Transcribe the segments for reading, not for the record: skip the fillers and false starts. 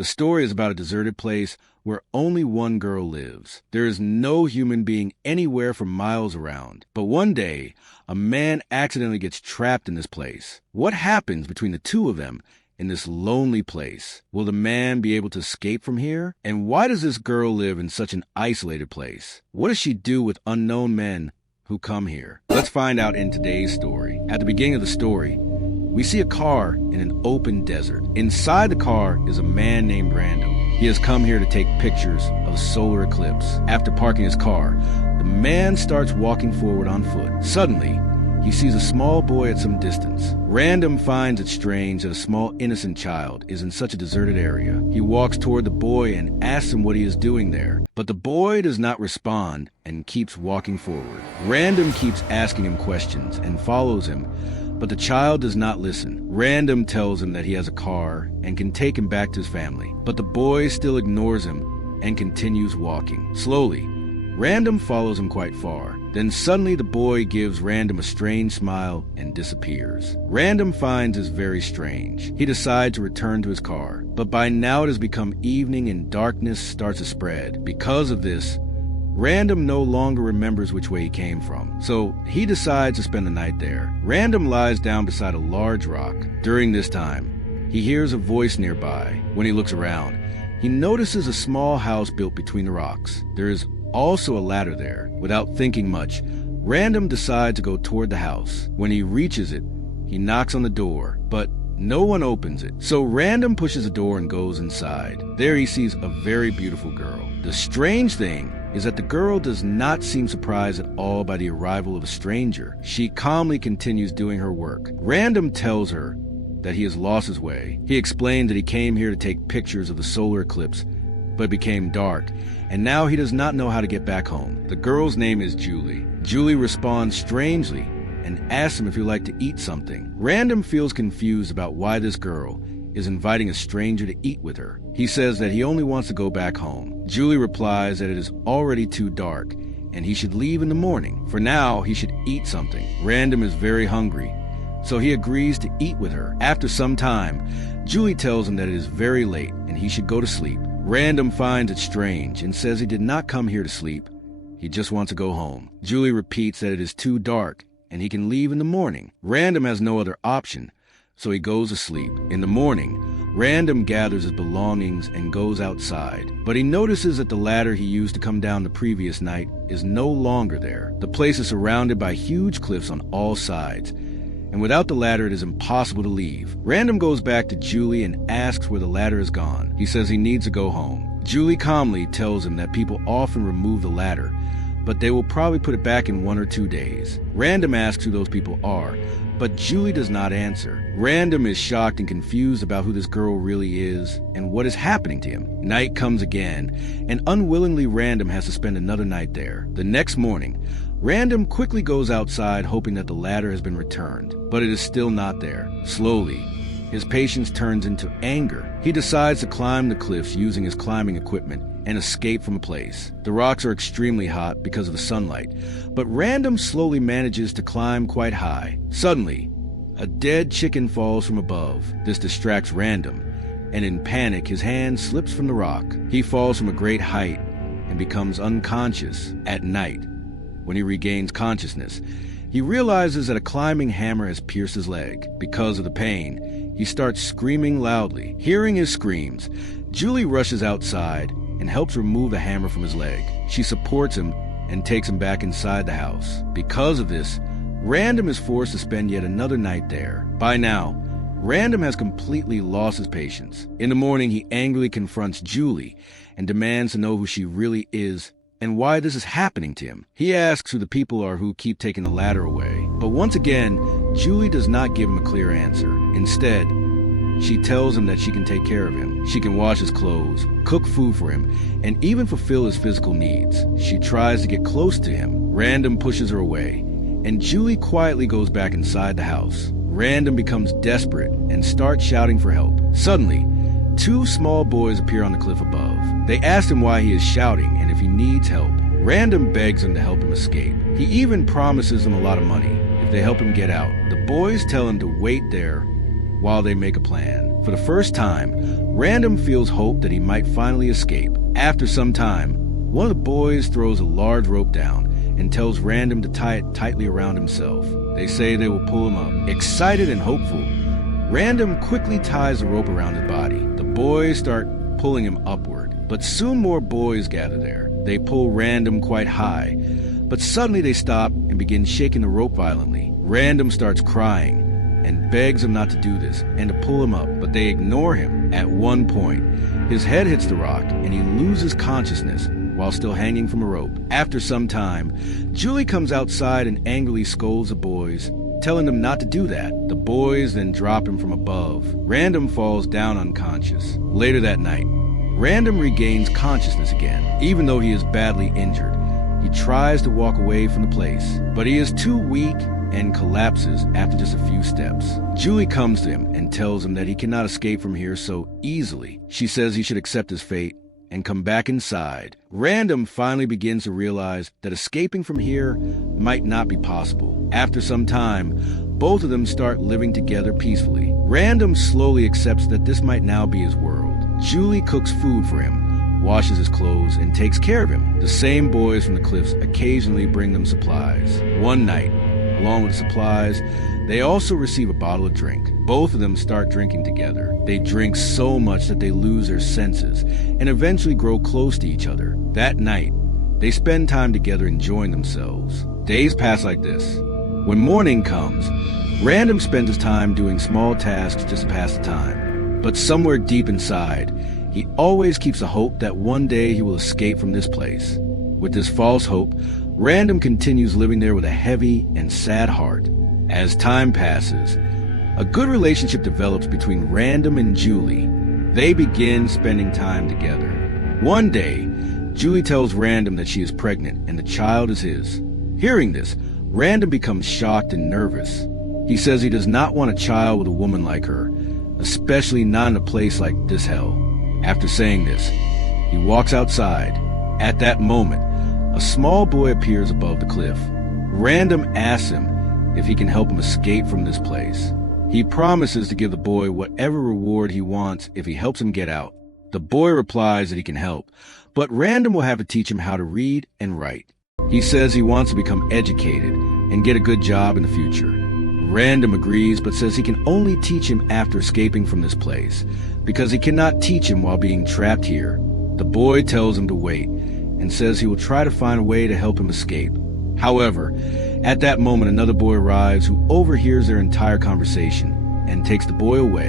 The story is about a deserted place where only one girl lives. There is no human being anywhere for miles around. But one day, a man accidentally gets trapped in this place. What happens between the two of them in this lonely place? Will the man be able to escape from here? And why does this girl live in such an isolated place? What does she do with unknown men who come here? Let's find out in today's story. At the beginning of the story, we see a car in an open desert. Inside the car is a man named Random. He has come here to take pictures of a solar eclipse. After parking his car, the man starts walking forward on foot. Suddenly, he sees a small boy at some distance. Random finds it strange that a small innocent child is in such a deserted area. He walks toward the boy and asks him what he is doing there. But the boy does not respond and keeps walking forward. Random keeps asking him questions and follows him, but the child does not listen. Random tells him that he has a car and can take him back to his family. But the boy still ignores him and continues walking. Slowly, Random follows him quite far. Then suddenly the boy gives Random a strange smile and disappears. Random finds this very strange. He decides to return to his car. But by now it has become evening and darkness starts to spread. Because of this, Random no longer remembers which way he came from, so he decides to spend the night there. Random lies down beside a large rock. During this time, he hears a voice nearby. When he looks around, he notices a small house built between the rocks. There is also a ladder there. Without thinking much, Random decides to go toward the house. When he reaches it, he knocks on the door, but no one opens it. So Random pushes the door and goes inside. There he sees a very beautiful girl. The strange thing is that the girl does not seem surprised at all by the arrival of a stranger. She calmly continues doing her work. Random tells her that he has lost his way. He explained that he came here to take pictures of the solar eclipse, but it became dark, and now he does not know how to get back home. The girl's name is Julie. Julie responds strangely and asks him if he'd like to eat something. Random feels confused about why this girl is inviting a stranger to eat with her. He says that he only wants to go back home. Julie replies that it is already too dark and he should leave in the morning. For now, he should eat something. Random is very hungry, so he agrees to eat with her. After some time, Julie tells him that it is very late and he should go to sleep. Random finds it strange and says he did not come here to sleep. He just wants to go home. Julie repeats that it is too dark and he can leave in the morning. Random has no other option, so he goes to sleep. In the morning, Random gathers his belongings and goes outside, but he notices that the ladder he used to come down the previous night is no longer there. The place is surrounded by huge cliffs on all sides, and without the ladder it is impossible to leave. Random goes back to Julie and asks where the ladder is gone. He says he needs to go home. Julie calmly tells him that people often remove the ladder, but they will probably put it back in 1 or 2 days. Random asks who those people are, but Julie does not answer. Random is shocked and confused about who this girl really is and what is happening to him. Night comes again, and unwillingly Random has to spend another night there. The next morning, Random quickly goes outside hoping that the ladder has been returned, but it is still not there. Slowly, his patience turns into anger. He decides to climb the cliffs using his climbing equipment and escape from the place. The rocks are extremely hot because of the sunlight, but Random slowly manages to climb quite high. Suddenly, a dead chicken falls from above. This distracts Random, and in panic, his hand slips from the rock. He falls from a great height and becomes unconscious. At night, when he regains consciousness, he realizes that a climbing hammer has pierced his leg. Because of the pain, he starts screaming loudly. Hearing his screams, Julie rushes outside and helps remove the hammer from his leg. She supports him and takes him back inside the house. Because of this, Random is forced to spend yet another night there. By now, Random has completely lost his patience. In the morning, he angrily confronts Julie and demands to know who she really is and why this is happening to him. He asks who the people are who keep taking the ladder away. But once again, Julie does not give him a clear answer. Instead, she tells him that she can take care of him. She can wash his clothes, cook food for him, and even fulfill his physical needs. She tries to get close to him. Random pushes her away, and Julie quietly goes back inside the house. Random becomes desperate and starts shouting for help. Suddenly, 2 small boys appear on the cliff above. They ask him why he is shouting and if he needs help. Random begs them to help him escape. He even promises them a lot of money if they help him get out. The boys tell him to wait there while they make a plan. For the first time, Random feels hope that he might finally escape. After some time, one of the boys throws a large rope down and tells Random to tie it tightly around himself. They say they will pull him up. Excited and hopeful, Random quickly ties the rope around his body. The boys start pulling him upward, but soon more boys gather there. They pull Random quite high, but suddenly they stop and begin shaking the rope violently. Random starts crying and begs them not to do this and to pull him up, but they ignore him. At one point, his head hits the rock and he loses consciousness while still hanging from a rope. After some time, Julie comes outside and angrily scolds the boys, telling them not to do that. The boys then drop him from above. Random falls down unconscious. Later that night, Random regains consciousness again, even though he is badly injured. He tries to walk away from the place, but he is too weak and collapses after just a few steps. Julie comes to him and tells him that he cannot escape from here so easily. She says he should accept his fate and come back inside. Random finally begins to realize that escaping from here might not be possible. After some time, both of them start living together peacefully. Random slowly accepts that this might now be his world. Julie cooks food for him, washes his clothes, and takes care of him. The same boys from the cliffs occasionally bring them supplies. One night, along with the supplies, they also receive a bottle of drink. Both of them start drinking together. They drink so much that they lose their senses and eventually grow close to each other. That night, they spend time together enjoying themselves. Days pass like this. When morning comes, Random spends his time doing small tasks just to pass the time. But somewhere deep inside, he always keeps a hope that one day he will escape from this place. With this false hope, Random continues living there with a heavy and sad heart. As time passes, a good relationship develops between Random and Julie. They begin spending time together. One day, Julie tells Random that she is pregnant and the child is his. Hearing this, Random becomes shocked and nervous. He says he does not want a child with a woman like her, especially not in a place like this hell. After saying this, he walks outside. At that moment, a small boy appears above the cliff. Random asks him if he can help him escape from this place. He promises to give the boy whatever reward he wants if he helps him get out. The boy replies that he can help, but Random will have to teach him how to read and write. He says he wants to become educated and get a good job in the future. Random agrees, but says he can only teach him after escaping from this place, because he cannot teach him while being trapped here. The boy tells him to wait, and says he will try to find a way to help him escape. However, at that moment another boy arrives who overhears their entire conversation and takes the boy away.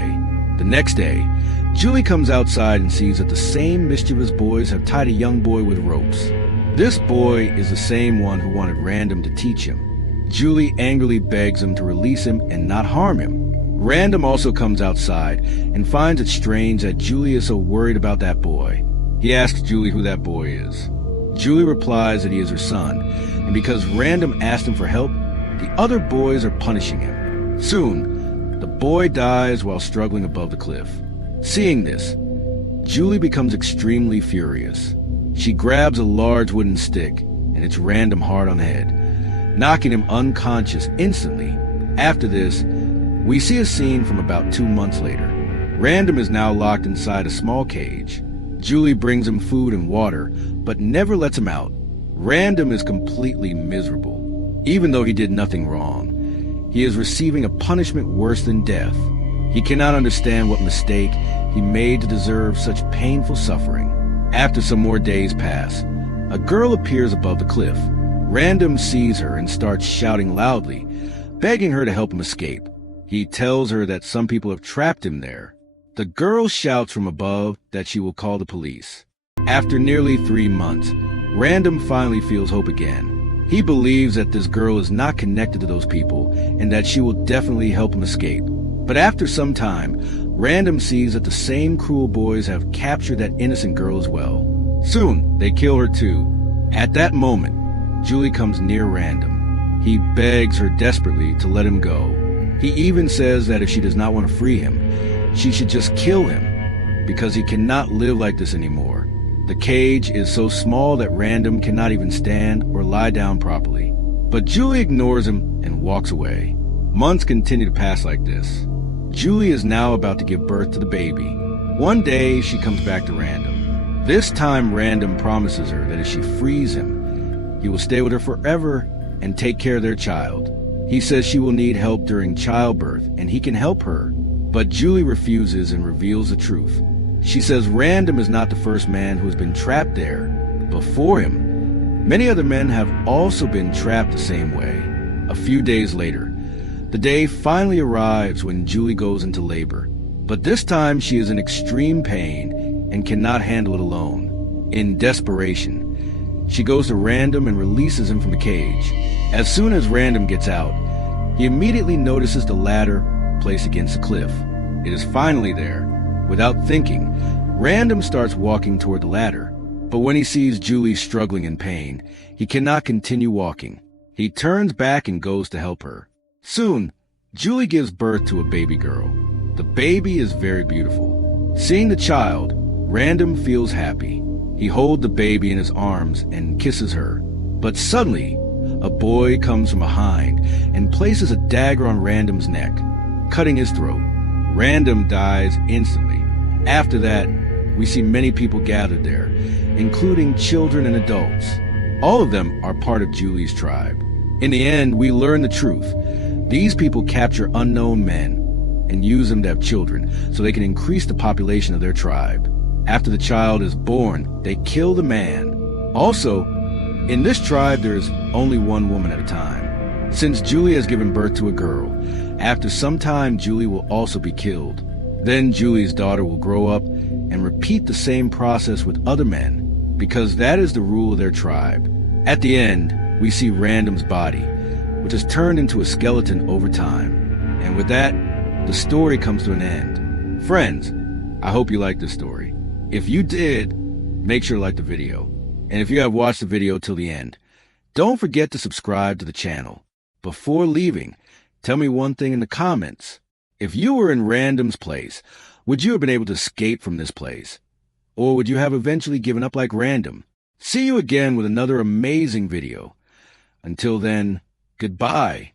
The next day, Julie comes outside and sees that the same mischievous boys have tied a young boy with ropes. This boy is the same one who wanted Random to teach him. Julie angrily begs him to release him and not harm him. Random also comes outside and finds it strange that Julie is so worried about that boy. He asks Julie who that boy is. Julie replies that he is her son, and because Random asked him for help, the other boys are punishing him. Soon, the boy dies while struggling above the cliff. Seeing this, Julie becomes extremely furious. She grabs a large wooden stick and hits Random hard on the head, knocking him unconscious instantly. After this, we see a scene from about 2 months later. Random is now locked inside a small cage. Julie brings him food and water, but never lets him out. Random is completely miserable. Even though he did nothing wrong, he is receiving a punishment worse than death. He cannot understand what mistake he made to deserve such painful suffering. After some more days pass, a girl appears above the cliff. Random sees her and starts shouting loudly, begging her to help him escape. He tells her that some people have trapped him there. The girl shouts from above that she will call the police. After nearly 3 months, Random finally feels hope again. He believes that this girl is not connected to those people and that she will definitely help him escape. But after some time, Random sees that the same cruel boys have captured that innocent girl as well. Soon, they kill her too. At that moment, Julie comes near Random. He begs her desperately to let him go. He even says that if she does not want to free him, she should just kill him, because he cannot live like this anymore. The cage is so small that Random cannot even stand or lie down properly. But Julie ignores him and walks away. Months continue to pass like this. Julie is now about to give birth to the baby. One day, she comes back to Random. This time, Random promises her that if she frees him, he will stay with her forever and take care of their child. He says she will need help during childbirth, and he can help her. But Julie refuses and reveals the truth. She says Random is not the first man who has been trapped there before him. Many other men have also been trapped the same way. A few days later, the day finally arrives when Julie goes into labor. But this time she is in extreme pain and cannot handle it alone. In desperation, she goes to Random and releases him from the cage. As soon as Random gets out, he immediately notices the ladder placed against the cliff. It is finally there. Without thinking, Random starts walking toward the ladder. But when he sees Julie struggling in pain, he cannot continue walking. He turns back and goes to help her. Soon, Julie gives birth to a baby girl. The baby is very beautiful. Seeing the child, Random feels happy. He holds the baby in his arms and kisses her. But suddenly, a boy comes from behind and places a dagger on Random's neck, cutting his throat. Random dies instantly. After that, we see many people gathered there, including children and adults. All of them are part of Julie's tribe. In the end, we learn the truth. These people capture unknown men and use them to have children so they can increase the population of their tribe. After the child is born, they kill the man. Also, in this tribe, there is only one woman at a time. Since Julie has given birth to a girl, after some time, Julie will also be killed. Then Julie's daughter will grow up and repeat the same process with other men, because that is the rule of their tribe. At the end, we see Random's body, which has turned into a skeleton over time. And with that, the story comes to an end. Friends, I hope you liked this story. If you did, make sure to like the video. And if you have watched the video till the end, don't forget to subscribe to the channel. Before leaving, tell me one thing in the comments. If you were in Random's place, would you have been able to escape from this place? Or would you have eventually given up like Random? See you again with another amazing video. Until then, goodbye.